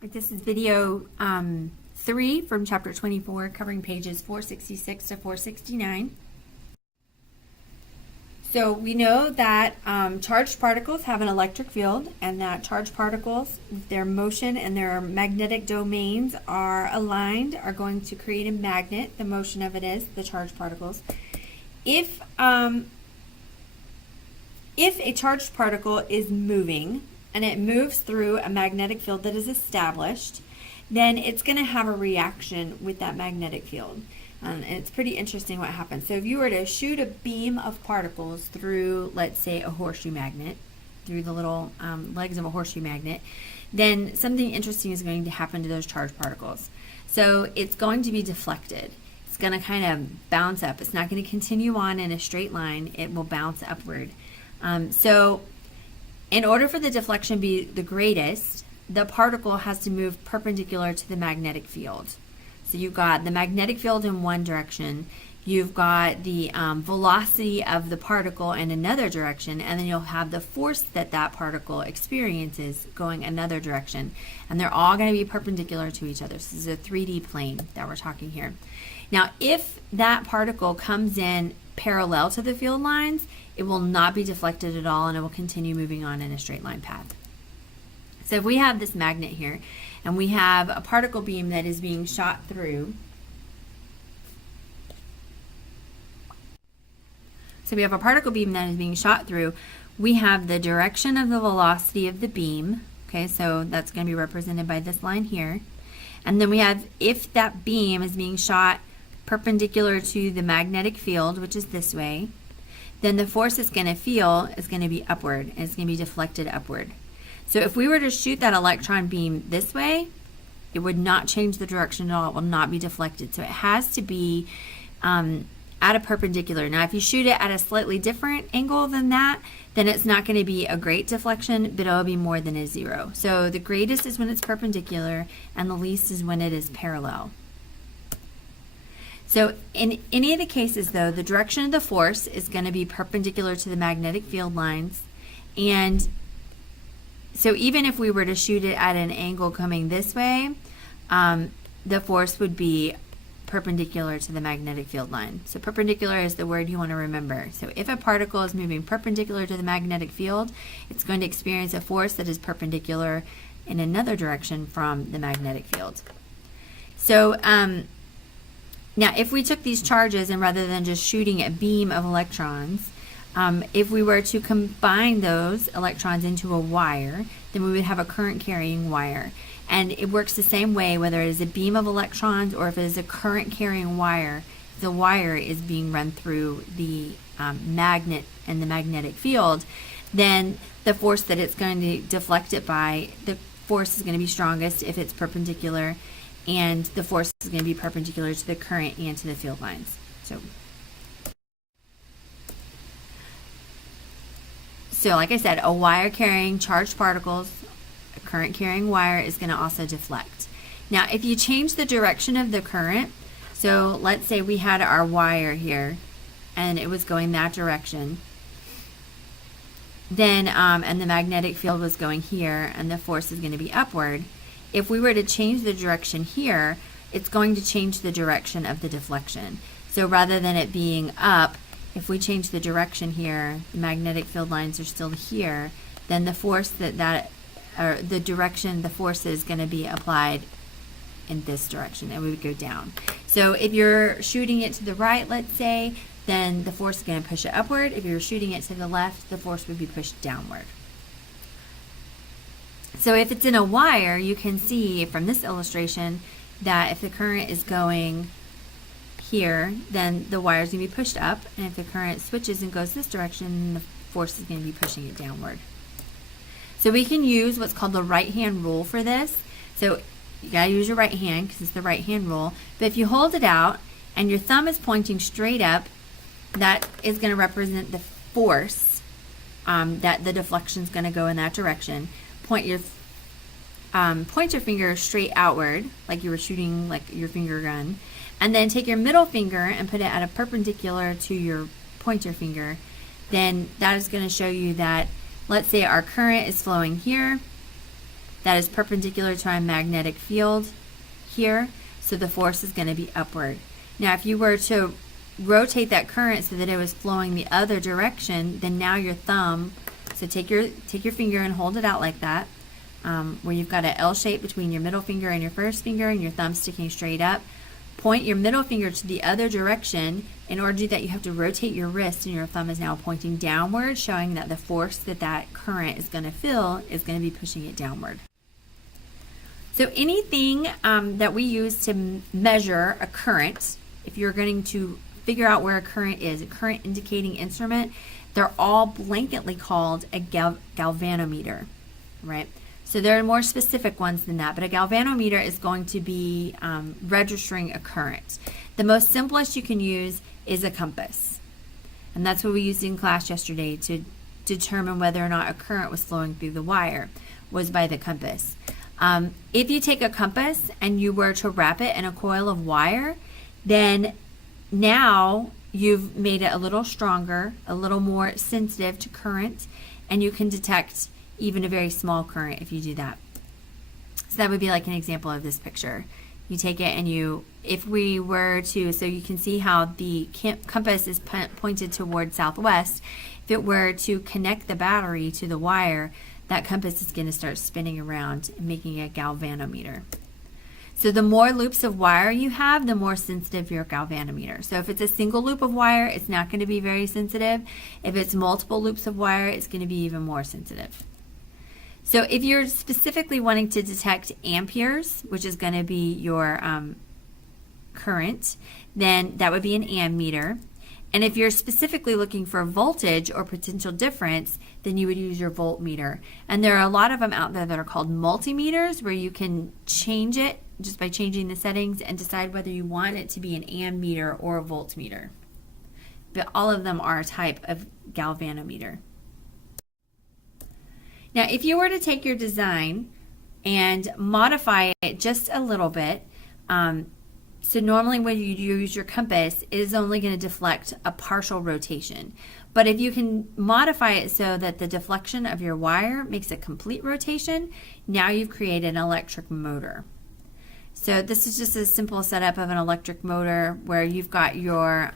This is video 3 from chapter 24, covering pages 466 to 469. So we know that charged particles have an electric field, and that charged particles, their motion and their magnetic domains are aligned, are going to create a magnet. The motion of it is the charged particles. If a charged particle is moving and it moves through a magnetic field that is established, then it's going to have a reaction with that magnetic field. And it's pretty interesting what happens. So if you were to shoot a beam of particles through, let's say, a horseshoe magnet, through the little legs of a horseshoe magnet, then something interesting is going to happen to those charged particles. So it's going to be deflected. It's going to kind of bounce up. It's not going to continue on in a straight line. It will bounce upward. So in order for the deflection to be the greatest, the particle has to move perpendicular to the magnetic field. So you've got the magnetic field in one direction, you've got the velocity of the particle in another direction, and then you'll have the force that that particle experiences going another direction. And they're all going to be perpendicular to each other. So this is a 3D plane that we're talking here. Now, if that particle comes in parallel to the field lines, it will not be deflected at all, and it will continue moving on in a straight line path. So if we have this magnet here, and we have a particle beam that is being shot through. So we have a particle beam that is being shot through. We have the direction of the velocity of the beam. Okay, so that's going to be represented by this line here. And then we have, if that beam is being shot perpendicular to the magnetic field, which is this way, then the force it's going to feel is going to be upward, and it's going to be deflected upward. So if we were to shoot that electron beam this way, it would not change the direction at all. It will not be deflected. So it has to be at a perpendicular. Now, if you shoot it at a slightly different angle than that, then it's not going to be a great deflection, but it'll be more than a zero. So the greatest is when it's perpendicular, and the least is when it is parallel. So in any of the cases, though, the direction of the force is going to be perpendicular to the magnetic field lines, and so even if we were to shoot it at an angle coming this way, the force would be perpendicular to the magnetic field line. So perpendicular is the word you want to remember. So if a particle is moving perpendicular to the magnetic field, it's going to experience a force that is perpendicular in another direction from the magnetic field. So now if we took these charges, and rather than just shooting a beam of electrons, if we were to combine those electrons into a wire, then we would have a current carrying wire. And it works the same way whether it is a beam of electrons or if it is a current carrying wire. The wire is being run through the magnet and the magnetic field, then the force that it's going to deflect it by, the force is going to be strongest if it's perpendicular, and the force is going to be perpendicular to the current and to the field lines. So like I said, a wire carrying charged particles, a current carrying wire is going to also deflect. Now, if you change the direction of the current, so let's say we had our wire here and it was going that direction, then and the magnetic field was going here and the force is going to be upward. If we were to change the direction here, it's going to change the direction of the deflection. So rather than it being up, if we change the direction here, the magnetic field lines are still here, then the force or the direction the force is going to be applied in this direction, and we would go down. So if you're shooting it to the right, let's say, then the force is going to push it upward. If you're shooting it to the left, the force would be pushed downward. So if it's in a wire, you can see from this illustration that if the current is going here, then the wire is going to be pushed up, and if the current switches and goes this direction, then the force is going to be pushing it downward. So we can use what's called the right-hand rule for this. So you got to use your right hand because it's the right-hand rule. But if you hold it out and your thumb is pointing straight up, that is going to represent the force that the deflection is going to go in that direction. Point your finger straight outward, like you were shooting like your finger gun, and then take your middle finger and put it at a perpendicular to your pointer finger. Then that is going to show you that, let's say our current is flowing here, that is perpendicular to our magnetic field here, so the force is going to be upward. Now if you were to rotate that current so that it was flowing the other direction, then now your thumb, so take your finger and hold it out like that, where you've got an L shape between your middle finger and your first finger and your thumb sticking straight up. Point your middle finger to the other direction. In order to do that, you have to rotate your wrist, and your thumb is now pointing downward, showing that the force that that current is going to feel is going to be pushing it downward. So anything that we use to measure a current, if you're going to figure out where a current is, a current indicating instrument, they're all blanketly called a galvanometer, right? So there are more specific ones than that, but a galvanometer is going to be registering a current. The most simplest you can use is a compass. And that's what we used in class yesterday to determine whether or not a current was flowing through the wire, was by the compass. If you take a compass and you were to wrap it in a coil of wire, then now you've made it a little stronger, a little more sensitive to current, and you can detect even a very small current if you do that. So that would be like an example of this picture. You take it and if we were to, so you can see how the compass is pointed toward southwest. If it were to connect the battery to the wire, that compass is going to start spinning around and making a galvanometer. So the more loops of wire you have, the more sensitive your galvanometer. So if it's a single loop of wire, it's not going to be very sensitive. If it's multiple loops of wire, it's going to be even more sensitive. So if you're specifically wanting to detect amperes, which is going to be your current, then that would be an ammeter. And if you're specifically looking for voltage or potential difference, then you would use your voltmeter. And there are a lot of them out there that are called multimeters, where you can change it just by changing the settings and decide whether you want it to be an ammeter or a voltmeter. But all of them are a type of galvanometer. Now, if you were to take your design and modify it just a little bit, so normally when you use your compass, it is only going to deflect a partial rotation. But if you can modify it so that the deflection of your wire makes a complete rotation, now you've created an electric motor. So this is just a simple setup of an electric motor where you've got your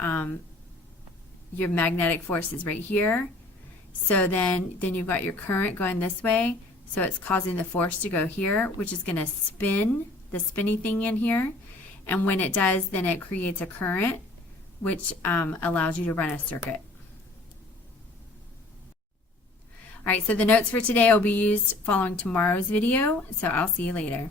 magnetic forces right here. So then you've got your current going this way, so it's causing the force to go here, which is going to spin the spinny thing in here. And when it does, then it creates a current, which allows you to run a circuit. All right, so the notes for today will be used following tomorrow's video, so I'll see you later.